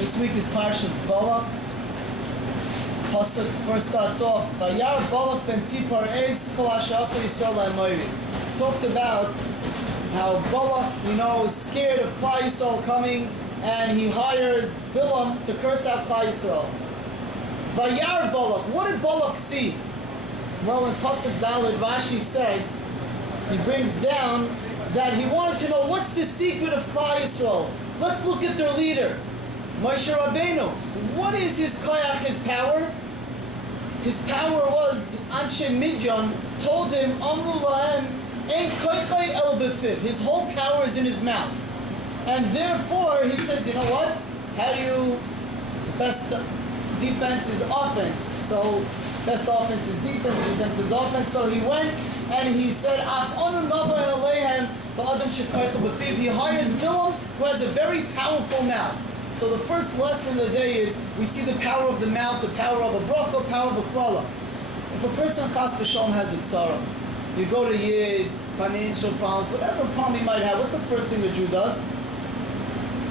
This week is Parshas Balak. Pasuk first starts off, Vayar Balak ben Tzipar Eis Kol Asher Asa Yisrael Ha'Moiri. Talks about how Balak, is scared of Klal Yisrael coming, and he hires Bilam to curse out Klal Yisrael. Vayar Balak, what did Balak see? Well, in Pasuk Daled, Rashi says, he brings down that he wanted to know what's the secret of Klal Yisrael. Let's look at their leader, Moshe Rabbeinu. What is his koyach, his power? His power was Anshe Midyan told him, Amru lahem ein koychai el befiv. His whole power is in his mouth. And therefore, he says, you know what? Best defense is offense. So, best offense is defense, defense is offense. So he went and he said, Af onu nava eleihem ba'adam shekoycha befiv. He hires Bilam, who has a very powerful mouth. So the first lesson of the day is we see the power of the mouth, the power of a bracha, power of a klala. If a person chas v'shalom has a tzara, you go to Yid, financial problems, whatever problem he might have, what's the first thing the Jew does?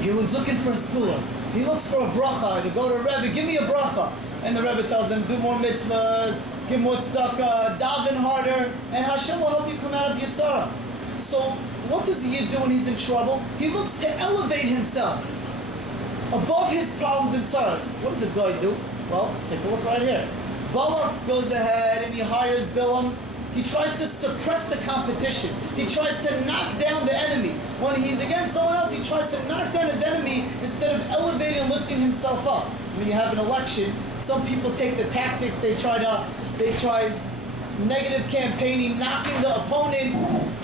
He was looking for a schooler. He looks for a bracha to go to a Rebbe, give me a bracha. And the Rebbe tells him, do more mitzvahs, give more tzedakah, daven harder, and Hashem will help you come out of your tzara. So what does the Yid do when he's in trouble? He looks to elevate himself above his problems and sorrows. What does a guy do? Well, take a look right here. Balak goes ahead and he hires Bilam. He tries to suppress the competition. He tries to knock down the enemy. When he's against someone else, he tries to knock down his enemy instead of elevating and lifting himself up. When you have an election, some people take the tactic, they try negative campaigning, knocking the opponent.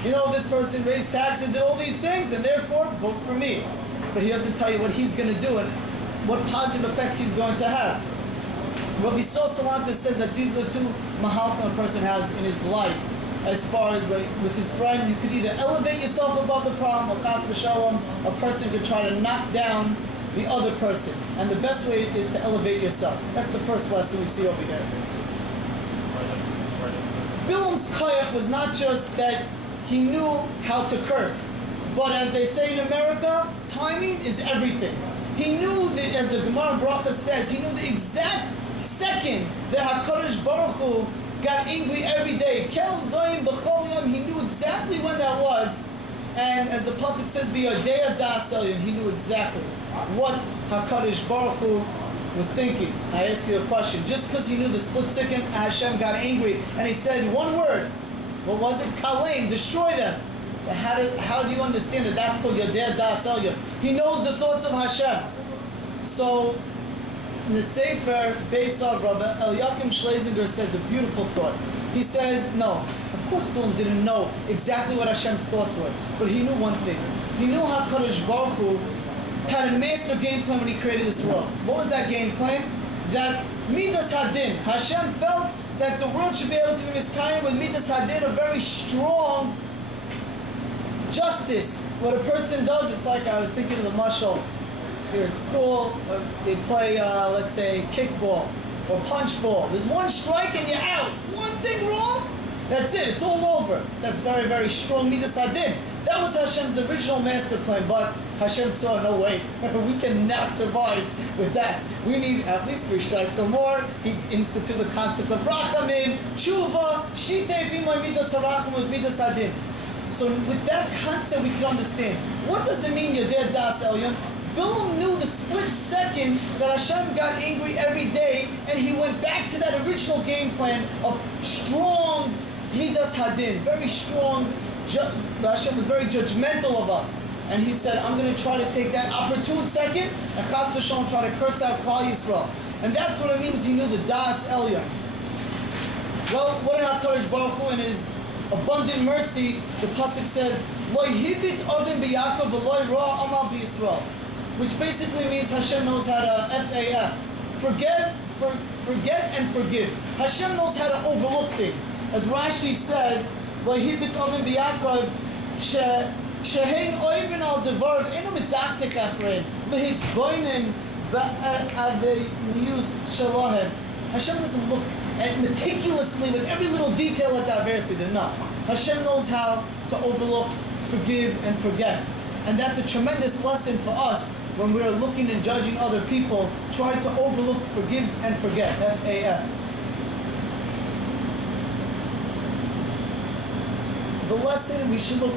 This person raised taxes and did all these things, and therefore, vote for me. But he doesn't tell you what he's going to do and what positive effects he's going to have. Rabbi Salanter says that these are the two mahalchim a person has in his life. As far as with his friend, you could either elevate yourself above the problem, or chas v'shalom, a person could try to knock down the other person. And the best way is to elevate yourself. That's the first lesson we see over here. Bilam's koyach was not just that he knew how to curse, but as they say in America, timing is everything. He knew that, as the Gemara Bracha says, he knew the exact second that HaKadosh Baruch Hu got angry every day. Kel zoyim b'chol yom, he knew exactly when that was. And as the Pasuk says, v'yodea das elyon, he knew exactly what HaKadosh Baruch Hu was thinking. I ask you a question. Just because he knew the split second Hashem got angry and he said one word, what was it? Kaleim, destroy them. So how do you understand that that's called Yodea Das Elyon? He knows the thoughts of Hashem. So in the Sefer, based on Rabbi Eliakim Schlesinger says a beautiful thought. He says, no, of course Bilam didn't know exactly what Hashem's thoughts were, but he knew one thing. He knew HaKadosh Baruch Hu had a master game plan when he created this world. What was that game plan? That Midas Hadin, Hashem felt that the world should be able to be miskayim with Midas Hadin, a very strong justice. What a person does, it's like I was thinking of the mashal here in school. They play, let's say, kickball or punch ball. There's one strike and you're out. One thing wrong, that's it. It's all over. That's very, very strong midas hadin. That was Hashem's original master plan, but Hashem saw, no way, we cannot survive with that. We need at least 3 strikes or more. He instituted the concept of rachamim, tshuva, shitei v'imay midas harachim with midas hadin. So with that concept we can understand. What does it mean Yodea Das Elyon? Bilam knew the split second that Hashem got angry every day, and he went back to that original game plan of strong Midas Hadin, very strong. Hashem was very judgmental of us. And he said, I'm going to try to take that opportune second and chas v'shalom try to curse out Klal Yisrael. And that's what it means he knew the Das Elyon. Well, what did HaKadosh Baruch Hu in his abundant mercy, the pasuk says, "Lo hibit odin b'Yaakov v'lo ra amal b'Yisrael," which basically means Hashem knows how to FAF, forget and forgive. Hashem knows how to overlook things. As Rashi says, "Lo hibit odin b'Yaakov shehein oivin al devar enu medaktek achrein v'hisgoinen ba'aveyus shalahem." Hashem doesn't look and meticulously with every little detail at that verse we did not. Hashem knows how to overlook, forgive, and forget. And that's a tremendous lesson for us when we are looking and judging other people, try to overlook, forgive, and forget. F-A-F. The lesson, we should look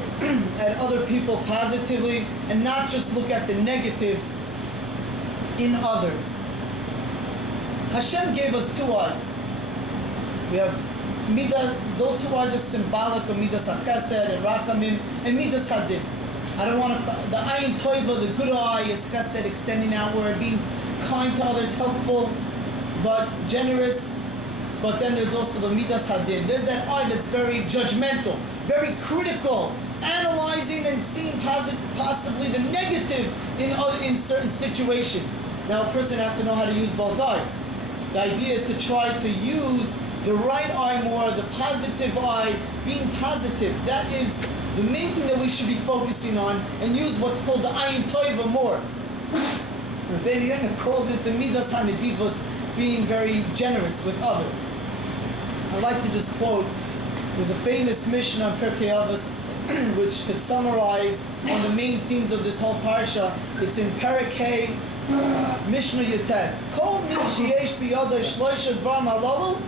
at other people positively and not just look at the negative in others. Hashem gave us two eyes. We have Midah, those two eyes are symbolic of Midas HaChesed and Rachamim and Midas Hadin. I don't want to, the Ayin Toiva, the good eye is Chesed, extending outward, being kind to others, helpful, but generous. But then there's also the Midas Hadin. There's that eye that's very judgmental, very critical, analyzing and seeing possibly the negative in certain situations. Now a person has to know how to use both eyes. The idea is to try to use the right eye more, the positive eye, being positive. That is the main thing that we should be focusing on, and use what's called the Ayin Toiva more. Rabbeinu Yonah calls it the Midas HaNedivos, being very generous with others. I'd like to just quote, there's a famous Mishnah on Pirkei Avos, which could summarize on the main themes of this whole parsha. It's in Parakeh, Mishnah Yutes. Kol min sheyesh biyadai shloisha dvarim halalu,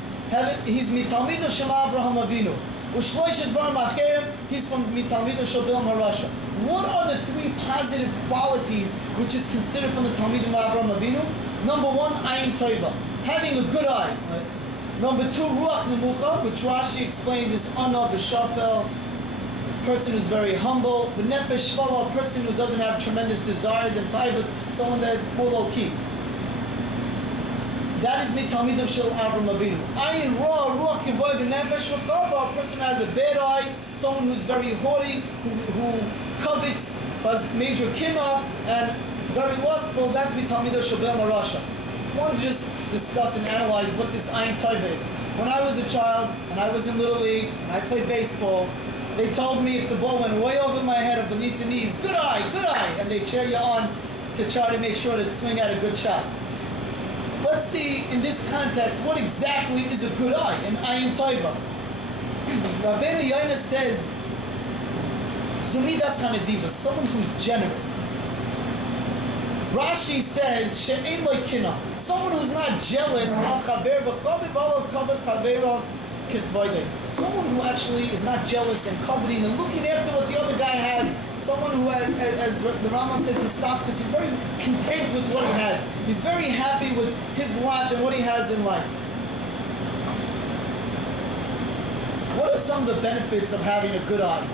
he's mitalmidav shel Avraham Avinu. Ushloisha dvarim acherim, he's from mitalmidav shel Bilam HaRasha. What are the three positive qualities which is considered from the Talmidim of Avraham Avinu? Number one, Ayin Toiva, having a good eye. Right? Number two, Ruach Nemucha, which Rashi explains is Ana B'Shafel, person who's very humble. The Nefesh Shvala, a person who doesn't have tremendous desires and taivas, someone that's more low-key. That is Mitalmidav Shel Avram Avinu. Ayin Ra, Ruach Kivoy V'Nefesh Shukava, a person who has a bad eye, someone who's very haughty, who covets, has major kina, and very lustful. That's Mitalmidav Shel Bilam HaRasha. I want to just discuss and analyze what this Ayin Toiva is. When I was a child, and I was in Little League, and I played baseball, they told me if the ball went way over my head or beneath the knees, good eye, and they cheer you on to try to make sure to swing at a good shot. Let's see, in this context, what exactly is a good eye, an Ayin Toiva? Rabbeinu Yonah says, Zumidas HaNedivos, someone who's generous. Rashi says, She'ein lo kina, someone who's not jealous, someone who actually is not jealous and coveting and looking after what the other guy has, someone who, as the Rambam says, he's stopped because he's very content with what he has. He's very happy with his lot and what he has in life. What are some of the benefits of having a good eye?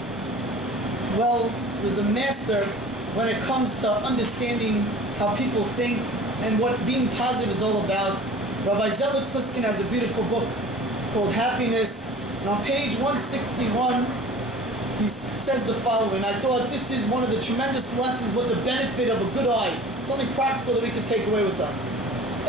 Well, there's a master when it comes to understanding how people think and what being positive is all about. Rabbi Zelik Pliskin has a beautiful book called Happiness, and on page 161 he says the following. I thought this is one of the tremendous lessons, what the benefit of a good eye, something practical that we can take away with us.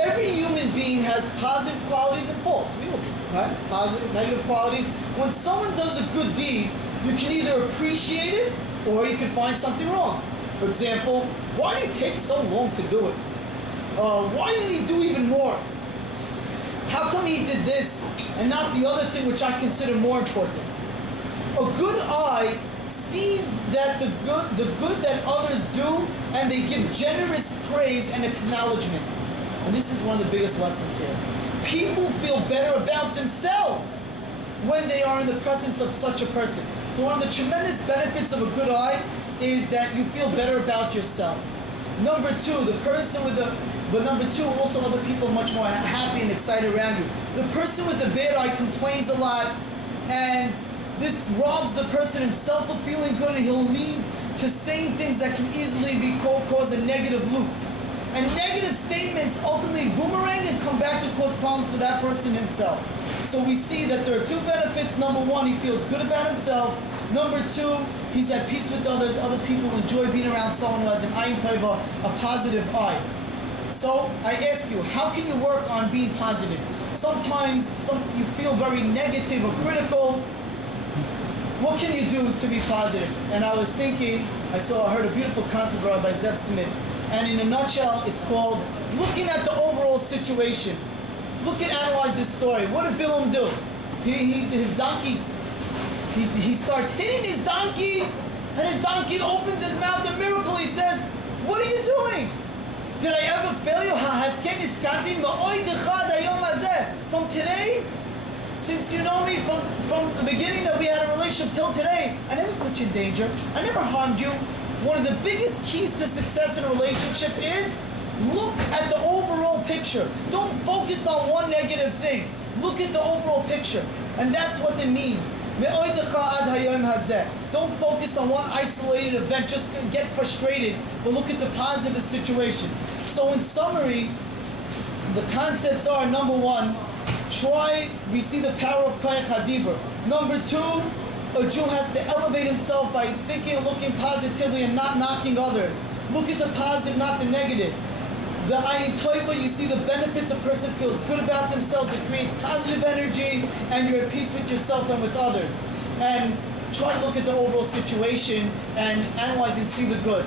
Every human being has positive qualities and faults. We all do, right? Positive, negative qualities. When someone does a good deed, you can either appreciate it or you can find something wrong. For example, why did it take so long to do it? Why didn't he do even more? How come he did this and not the other thing which I consider more important? A good eye sees that the good that others do, and they give generous praise and acknowledgement. And this is one of the biggest lessons here. People feel better about themselves when they are in the presence of such a person. So one of the tremendous benefits of a good eye is that you feel better about yourself. Number two, but number two, also other people are much more happy and excited around you. The person with the bad eye complains a lot, and this robs the person himself of feeling good, and he'll lead to saying things that can easily be cause a negative loop. And negative statements ultimately boomerang and come back to cause problems for that person himself. So we see that there are two benefits. Number one, he feels good about himself. Number two, he's at peace with others. Other people enjoy being around someone who has an Ayin Toiva, a positive eye. So I ask you, how can you work on being positive? Sometimes you feel very negative or critical. What can you do to be positive? And I was thinking, I heard a beautiful concept by S.S.S. Smith. And in a nutshell, it's called looking at the overall situation. Analyze this story. What did Bilam do? His donkey, he starts hitting his donkey, and his donkey opens his mouth. A miracle. He says, "What are you doing?" me, from today, since you know me from the beginning that we had a relationship till today, I never put you in danger. I never harmed you. One of the biggest keys to success in a relationship is look at the overall picture. Don't focus on one negative thing. Look at the overall picture. And that's what it means. Don't focus on one isolated event, just get frustrated, but look at the positive situation. So in summary, the concepts are, number one, we see the power of Koyach HaDibur. Number two, a Jew has to elevate himself by thinking and looking positively and not knocking others. Look at the positive, not the negative. The Ayin Toiba, you see the benefits a person feels good about themselves. It creates positive energy, and you're at peace with yourself and with others. And try to look at the overall situation and analyze and see the good.